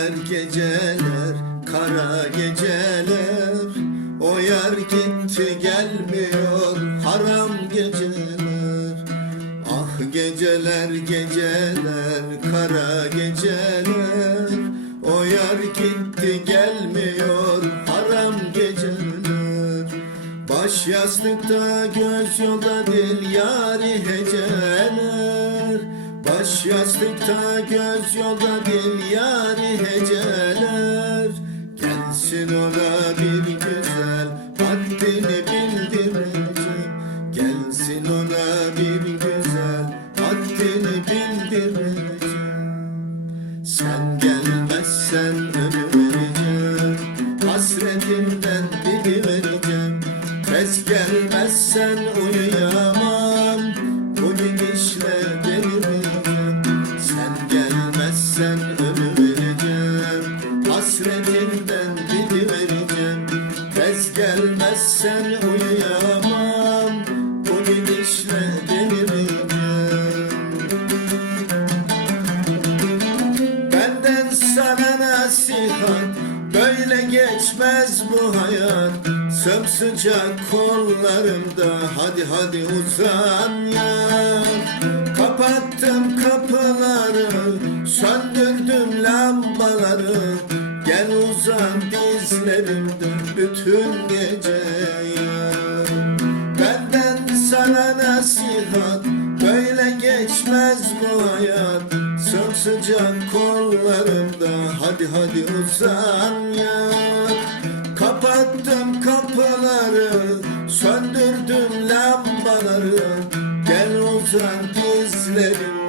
yer geceler kara geceler. O yer gitti gelmiyor haram geceler. Ah geceler geceler kara geceler. O yer gitti gelmiyor haram geceler. Baş yastıkta göz yolda dil yari heceler yastıkta göz yolda dil yari heceler. Gelsin ona bir güzel haddini bildireceğim Gelsin ona bir güzel haddini bildireceğim Sen gelmezsen ölü vereceğim Hasretinden dili vereceğim. Tez gelmezsen uyuyamam Hasretinden dili vereceğim Tez gelmezsen uyuyamam. Bu gidişle delireceğim Benden sana nasihat. Böyle geçmez bu hayat. Sımsıcak kollarımda. Hadi hadi uzan ya Kapattım kapıları. Söndürdüm lambaları Gel uzan dizlerimde Bütün gece. Ya Benden sana nasihat Böyle geçmez bu hayat. Sımsıcak kollarımda Hadi hadi uzan ya. Kapattım kapıları Söndürdüm lambaları. Gel uzan dizlerimde